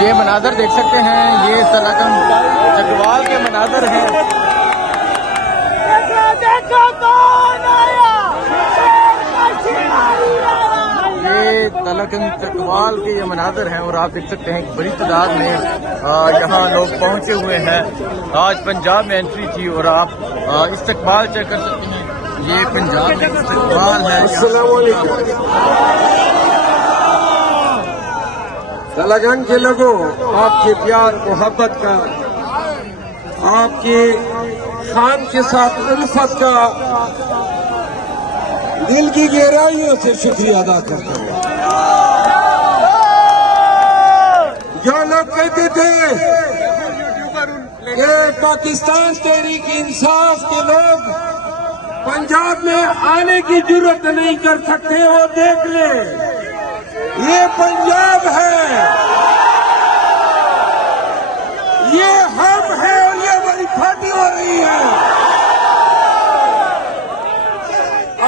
ये मनाजर देख सकते हैं, ये तलाकंद चकवाल के मनाजर हैं। ये तलाकंद चकवाल के ये मनाजर हैं और आप देख सकते हैं बड़ी तादाद में यहाँ लोग पहुँचे हुए हैं। आज पंजाब में एंट्री थी और आप इस्तकबाल चेक कर सकते हैं। ये पंजाब में इस्तकबाल है। तलाकंद के लोगों, आपके प्यार मोहब्बत का, आपके खान के साथ उल्फत का दिल की गहराइयों से शुक्रिया अदा करता हूँ। जो लोग कहते थे कि पाकिस्तान तहरीक इंसाफ के लोग पंजाब में आने की जरूरत नहीं कर सकते, वो देख ले, ये पंजाब है, ये हम है और ये बड़ी फाटी हो रही है।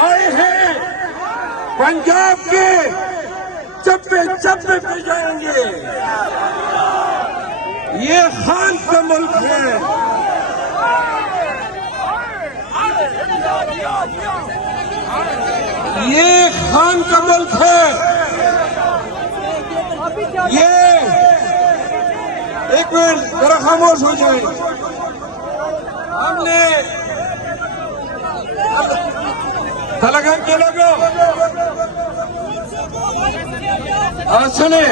आए हैं पंजाब के चप्पे चप्पे पे जाएंगे। ये खान का मुल्क है। ये खान का मुल्क है। ये एक मिनट जरा खामोश हो जाए। हमने तलाकंद के लोगों सुने,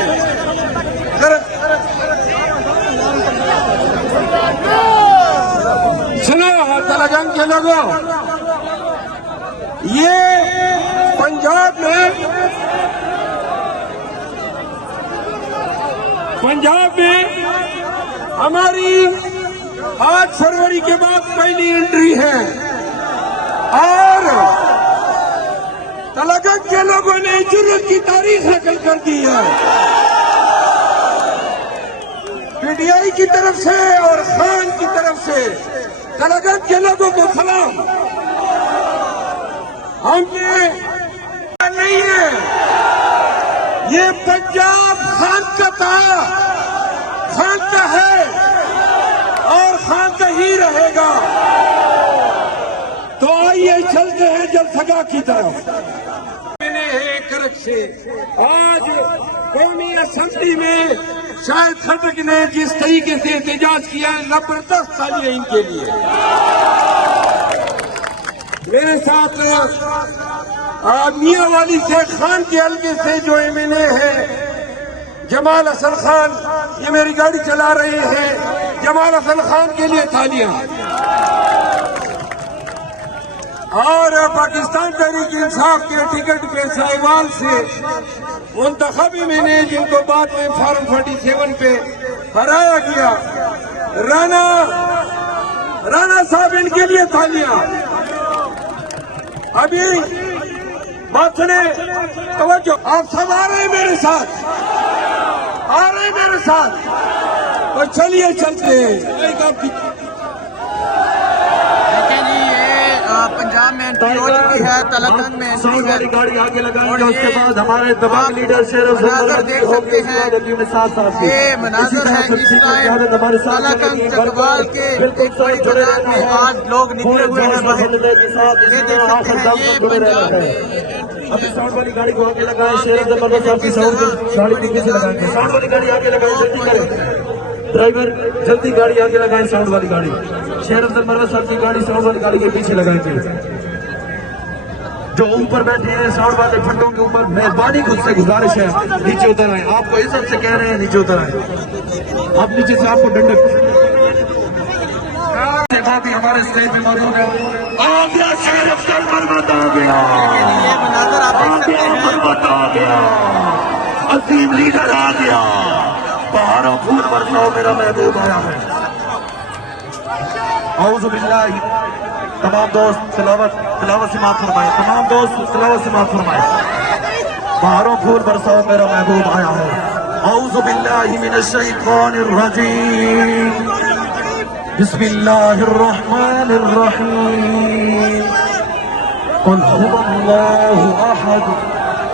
सुनो तलाकंद के लोगों, ये पंजाब में हमारी 8 फरवरी के बाद पहली एंट्री है और तलाकंद के लोगों ने जुर्रत की तारीख नकल कर दी है। पीटीआई की तरफ से और खान की तरफ से तलाकंद के लोगों को सलाम। हमने नहीं है, ये पंजाब खान का था, खान का है और खान का ही रहेगा। तो आइए चलते हैं जलसगा की तरफ। करक से आज कौमी असेंबली में शायद खटक ने जिस तरीके से एहतजाज किया है, जबरदस्त तालियां इनके लिए। मेरे साथ मियां वाली से खान के हल्के से जो एमएनए है जमाल हसन खान, ये मेरी गाड़ी चला रहे हैं। जमाल हसन खान के लिए तालियां। और पाकिस्तान तहरीक इंसाफ के टिकट के साहिवाल से मुंतखब एमएनए, जिनको बाद में फॉर्म 47 पे हराया गया, राणा साहब, इनके लिए तालियां। अभी बात सुने, तवज्जो, आप सब आ रहे हैं मेरे साथ, आ रहे हैं मेरे साथ, तो चलिए चलते हैं। पंजाब में एंट्री हो चुकी है, तलाकंद में एंट्री है। गाड़ी आगे लगाएंगे, उसके बाद हमारे दबांग लीडर शेर मनाजर देख सकते हैं। ये मनाजर है इस टाइम तलाकंद चकवाल के एक बड़ी तादाद में आज लोग निकले हुए हैं बाहर। ये देख सकते हैं, ये पंजाब में अभी साउंड वाली गाड़ी को आगे लगाएं। शेर जबरदस्त साहब की साउंड गाड़ी पीछे से लगाएंगे। साउंड वाली गाड़ी आगे लगाएं, जल्दी करें ड्राइवर, जल्दी गाड़ी आगे लगाएं। साउंड वाली गाड़ी शेर अफजल मरवत साहब की गाड़ी साउंड वाली गाड़ी के पीछे लगाएंगे। जो ऊपर बैठे हैं साउंड वाले फंडों के ऊपर, मेहरबानी खुद से गुजारिश है नीचे उतर आए। आपको इज्जत से कह रहे हैं नीचे उतर आए। आप नीचे से आपको डंडक भी हमारे स्टेज पे मौजूद है। आ गया शेर अफजल मरवत, आ गया, ये मनाजर आप देख सकते हैं। मरवत आ गया, अजीम लीडर आ गया, पहाड़ों फूल बरसाओ, मेरा महबूब आया है। औज़ु बिल्लाहि। तमाम दोस्त तिलावत समाअत फरमाए, तमाम दोस्त तिलावत समाअत फरमाए। पहाड़ों फूल बरसाओ, मेरा महबूब आया है। औज़ु बिल्लाहि मिनश शैतानिर रजीम। बिस्मिल्लाहिर रहमानिर रहीम। कुल हुवल्लाहु अहद,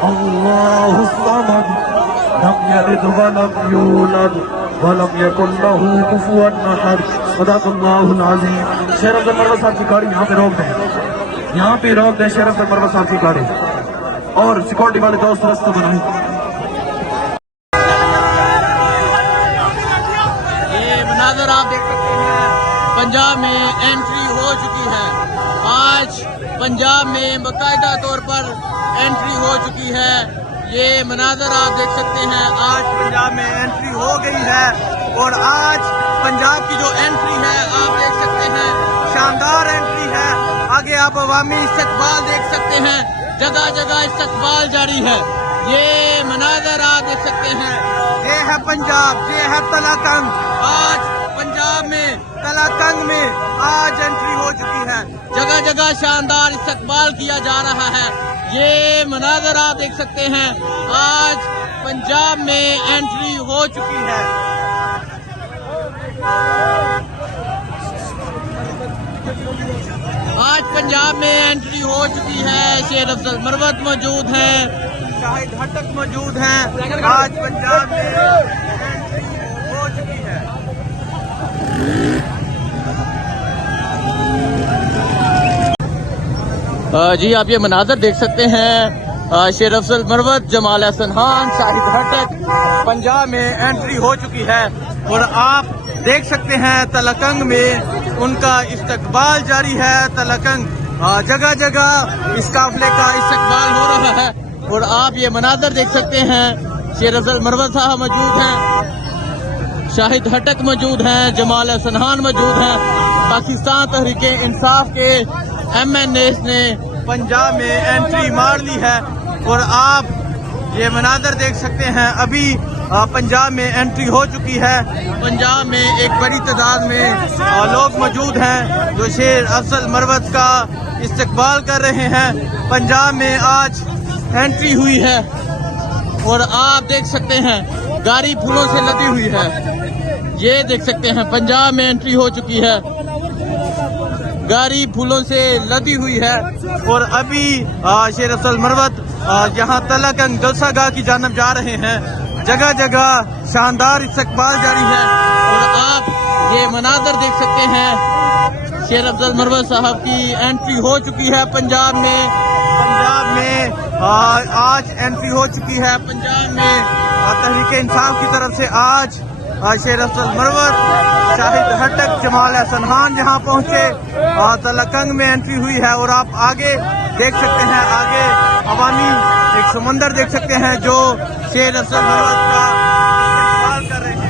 अल्लाहुस समद, लम यलिद वलम यूलद वलम यकुल लहू कुफुवन अहद। सदाकल्लाहुल अज़ीम। शेर अब्दुल मरवत साहब की गाड़ी यहाँ पे रोक दें, यहाँ पे रोक दें शेर अब्दुल मरवत साहब की गाड़ी, और सिक्योरिटी वाले दोस्त रास्ता बनाएं। मनाज़र आप देख सकते हैं, पंजाब में एंट्री हो चुकी है। आज पंजाब में बाकायदा तौर पर एंट्री हो चुकी है। ये मनाज़र आप देख सकते हैं, आज पंजाब में एंट्री हो गई है। और आज पंजाब की जो एंट्री है आप देख सकते हैं, शानदार एंट्री है। आगे आप अवामी इस्तकबाल देख सकते हैं, जगह जगह इस्तकबाल जारी है। ये मनाज़र आप देख सकते हैं, ये है पंजाब, ये है तलाकंग। आज पंजाब में तलाकंग में आज एंट्री हो चुकी है। जगह जगह शानदार इस्तकबाल किया जा रहा है। ये मनाज़र आप देख सकते हैं, आज पंजाब में एंट्री हो चुकी है। आज पंजाब में एंट्री हो चुकी है। शेर अफजल मरवत मौजूद हैं, शाहिद हटक मौजूद हैं। आज पंजाब में एंट्री हो चुकी है। जी आप ये मनाज़र देख सकते हैं, शेर अफजल मरवत, जमाल हसन खान, शाहिद हटक पंजाब में एंट्री हो चुकी है। और आप देख सकते हैं तलाकंग में उनका इस्तकबाल जारी है। तलाकंग जगह जगह इस काफिले का इस्तकबाल हो रहा है। और आप ये मनाज़र देख सकते हैं, शेर अफजल मरवत साहब मौजूद हैं, शाहिद हटक मौजूद हैं, जमाल हसन खान मौजूद हैं। पाकिस्तान तहरीक इंसाफ के MNAs ने पंजाब में एंट्री मार ली है। और आप ये मनाज़र देख सकते हैं, अभी पंजाब में एंट्री हो चुकी है। पंजाब में एक बड़ी तादाद में लोग मौजूद हैं जो शेर अफजल मरवत का इस्तकबाल कर रहे हैं। पंजाब में आज एंट्री हुई है और आप देख सकते हैं गाड़ी फूलों से लदी हुई है। ये देख सकते हैं पंजाब में एंट्री हो चुकी है, गाड़ी फूलों से लदी हुई है। और अभी शेर अफजल मरवत यहाँ तलाकंग जलसागाह की जानब जा रहे हैं। जगह जगह शानदार इस्तकबाल जारी है। और आप ये मनाज़र देख सकते हैं, शेर अफजल मरवत साहब की एंट्री हो चुकी है पंजाब में। पंजाब में आज एंट्री हो चुकी है। पंजाब में तहरीक इंसाफ की तरफ से आज शेर अफजल मरवत, शाहिद हटक, जमाल हसन खान यहाँ पहुँचे। तलाकंग में एंट्री हुई है। और आप आगे देख सकते हैं, आगे अवामी एक समंदर देख सकते हैं जो शेर अफजल मरवत का इस्तकबाल कर रहे हैं।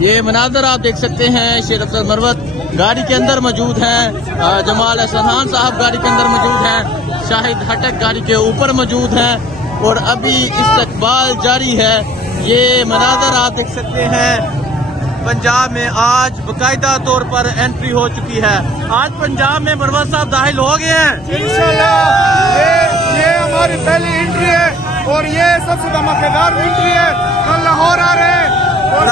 ये मनाज़र आप देख सकते हैं, शेर अफजल मरवत गाड़ी के अंदर मौजूद हैं, जमाल हसन खान साहब गाड़ी के अंदर मौजूद हैं, शाहिद हटक गाड़ी के ऊपर मौजूद हैं। और अभी इस्तकबाल जारी है। ये मनाज़र आप देख सकते हैं, पंजाब में आज बाकायदा तौर पर एंट्री हो चुकी है। आज पंजाब में मरवत साहब दाखिल हो गए हैं इंशाल्लाह। ये हमारी पहली एंट्री है और ये सबसे धमाकेदार एंट्री है। कल लाहौर आ रहे हैं और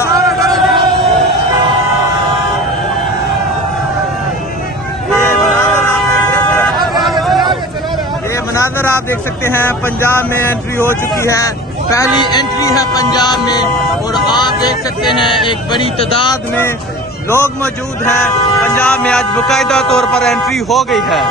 ये मनाज़र आप देख सकते हैं, पंजाब में एंट्री हो चुकी है। पहली एंट्री है पंजाब में। और आप देख सकते हैं एक बड़ी तादाद में लोग मौजूद हैं। पंजाब में आज बाकायदा तौर पर एंट्री हो गई है।